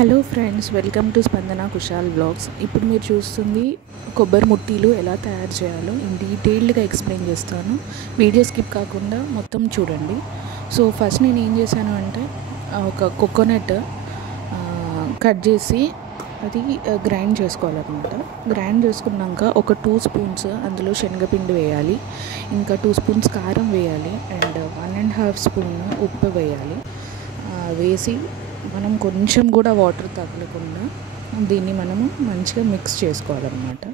Hello friends, welcome to స్పందన Kushal blogs. ఇప్పుడు మీరు చూస్తుంది కొబ్బరి ముట్టీలు ఎలా తయారు చేయాలో డీటెయిల్డ్గా ఎక్స్ప్లెయిన్ చేస్తాను. వీడియో స్కిప్ కాకుండా మొత్తం చూడండి. సో ఫస్ట్ నేను ఏం చేశాను అంటే ఒక కోకోనట్ కట్ చేసి అది గ్రైండ్ చేసుకోవాలన్నమాట. గ్రైండ్ చేసుకున్నాక ఒక 2 స్పూన్స్ అందులో శనగపిండి వేయాలి, ఇంకా 2 స్పూన్స్ కారం వేయాలి, అండ్ 1.5 స్పూన్ ఉప్పు వేయాలి. వేసి మనం కొంచెం కూడా వాటర్ తగలకుండా దీన్ని మనము మంచిగా మిక్స్ చేసుకోవాలన్నమాట.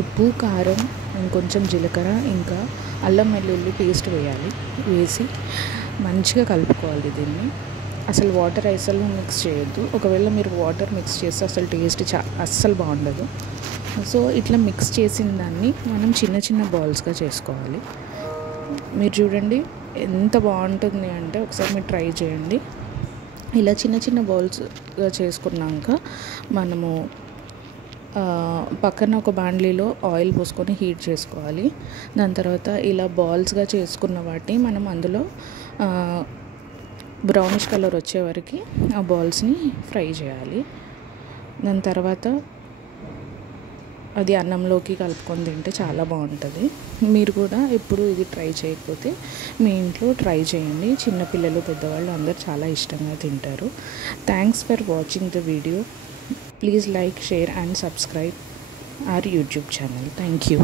ఉప్పు, కారం, ఇంకొంచెం జీలకర్ర, ఇంకా అల్లం వెల్లుల్లి పేస్ట్ వేయాలి. వేసి మంచిగా కలుపుకోవాలి దీన్ని. అసలు వాటర్ అసలు మిక్స్ చేయొద్దు. ఒకవేళ మీరు వాటర్ మిక్స్ చేస్తే అసలు టేస్ట్ అస్సలు బాగుండదు. సో ఇట్లా మిక్స్ చేసిన దాన్ని మనం చిన్న చిన్న బాల్స్గా చేసుకోవాలి. మీరు చూడండి ఎంత బాగుంటుంది అంటే ఒకసారి మీరు ట్రై చేయండి. ఇలా చిన్న చిన్న బౌల్స్గా చేసుకున్నాక మనము పక్కన ఒక బాండ్లీలో ఆయిల్ పోసుకొని హీట్ చేసుకోవాలి. దాని తర్వాత ఇలా బాల్స్గా చేసుకున్న వాటిని మనం అందులో బ్రౌనిష్ కలర్ వచ్చే వరకు ఆ బాల్స్ని ఫ్రై చేయాలి. దాని తర్వాత అది అన్నంలోకి కలుపుకొని తింటే చాలా బాగుంటుంది. మీరు కూడా ఎప్పుడు ఇది ట్రై చేయకపోతే మీ ఇంట్లో ట్రై చేయండి. చిన్నపిల్లలు, పెద్దవాళ్ళు అందరూ చాలా ఇష్టంగా తింటారు. Thanks for watching the video. Please like, share and subscribe our YouTube channel. Thank you.